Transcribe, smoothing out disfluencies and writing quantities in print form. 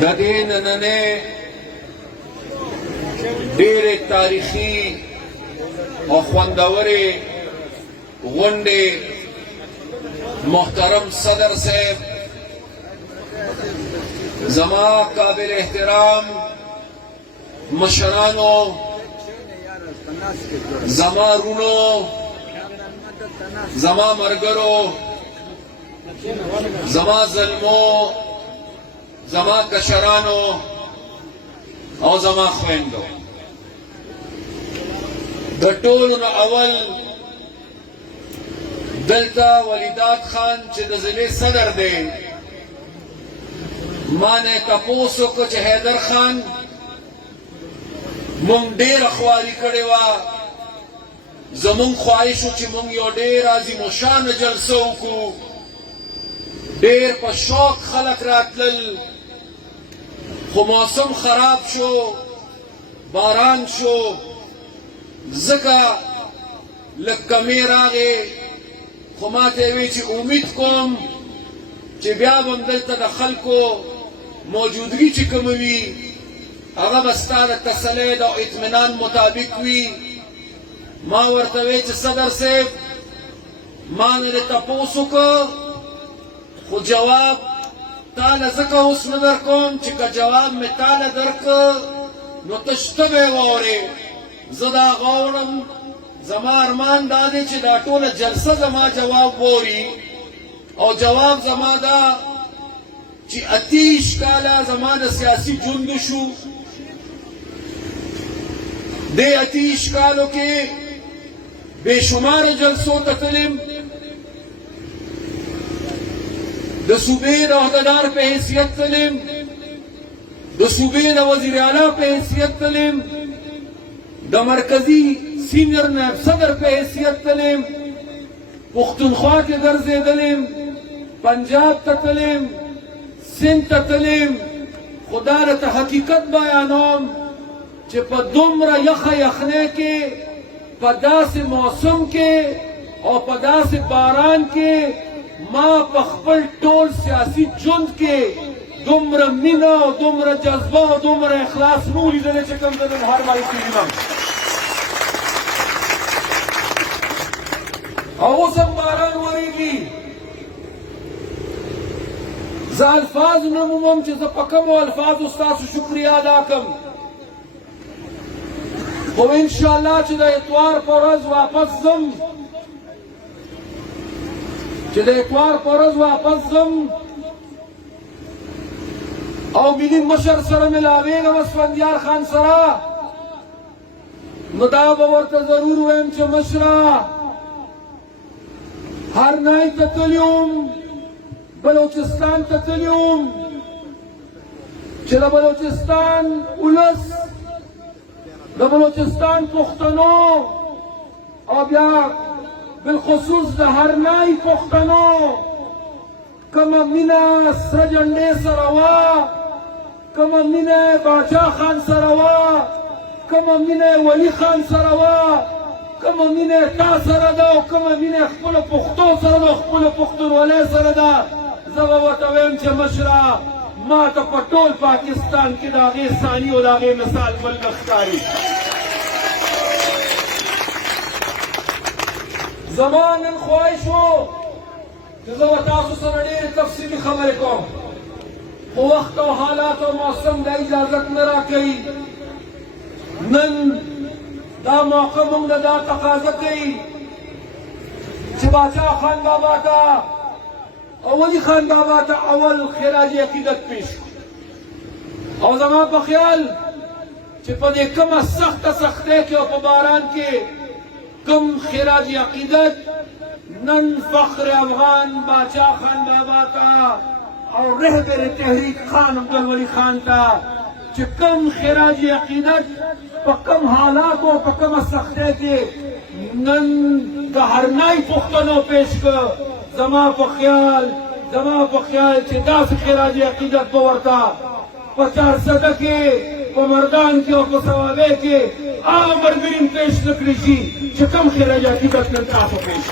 ددین ننے دیر تاریخی اور خوندوری غنڈے محترم صدر صاحب زما قابل احترام مشرانو زما رونو زما مرگرو زما ظلمو زما کشرانو او زما خويندو د ټولو اول دلتا ولیدات خان چې د ضلع صدر دی ما نه تپوسو کو چې حیدر خان مونږ ډېر خواري کړې وه زمونږ خواهش و چې مونږ یو ډېر عظیم الشان جلسه وکړو ډېر په شوق خلک راتلل خو موسم خراب شو باران شو ځکه لږ کمې راغې خو ما ته یې وی چې امید کوم چې بیا به هم دلته د خلکو موجودګي چې کومه وي هغه به ستا د تسلۍ او اطمینان مطابق وي ما ورته وی چې صدر صاحب ما نه دې تپوس وکړ خو جواب تاله ځکه اوس نه درکوم چې که جواب مې تاله درکړ نو ته شته به یې واورې زه دا غواړم زما ارمان دا دی چې دا ټوله جلسه زما جواب ووري او جواب زما دا چې 28 کاله زما د سیاسي ژوند شو دې 28 کالو کې بے شمار جلسو ته تلم د صوبې د عہدیدار په حیثیت تلم د صوبې د وزیر اعلی په حیثیت تلم د مرکزی سینئر نائب صدر په حیثیت تلم پښتونخوا کې ګرځېدلم پنجاب ته تلم سند ته تلم خدا ته حقیقت بیانوم چې په دومره یخه یخنۍ کې په داسې موسم کې او په داسې باران کې ما په خپل ټول سیاسي ژوند کې دومره مینه او دومره جذبه او دومره اخلاص نه و لیدلی چې کوم زه نن هر وخت کې وینم او اوس هم باران ورېږي زه الفاظ نه مومم چې زه په کومو الفاظو ستاسو شکریه ادا کړم خو انشاءالله چې د اتوار په ورځ واپس ځم چې د اتوار په ورځ واپس ځم او ملي مشر سره ملاویږم اسفندیار خان سره نو دا به ورته ضرور ویم چې مشره هرنای ته تللی وم بلوچستان ته تللی وم چې د بلوچستان ولس د بلوچستان پښتنو او بیا بالخصوص د هرنای پښتنو کومه مینه سره جنډې سره وه کومه مینه باچا خان سره وه کومه مینه ولی خان سره وه کومه مینه تا سره ده او کومه مینه خپلو پښتو سره ده او خپلو پښتونولۍ سره ده زه به ورته ویم چې مشره ما ته په ټول پاکستان کې د هغې ثاني او د هغې مثال بل نه ښکاري زما نن خواهش و چې زه به تاسو سره ډېرې تفصیلي خبرې کوم خو وخت او حالات او موسم دا اجازت نه راکوي نن دا موقع موږ له دا تقاضا کوي چې باچا خان بابا ته او ولي خان بابا ته اول خراج عقیدت پیش او زما په خیال چې په دې کومه سخته سختۍ کې او په باران کې کوم خراج عقیدت نن فخر افغان باچا خان بابا ته او رهبر تحریک خان عبدالولی خان ته چې کوم خراج عقیدت په کوم حالاتو او په کومه سختۍ کې نن د هرنای پښتنو پیش کړ زما په خیال چې داسې خراج عقیدت به ورته په چارسده کې په مردان کې او په ثوابۍ کې هغه ملګري پیش نه کړی شي چې کوم خراج عقیدت نن تاسو پیش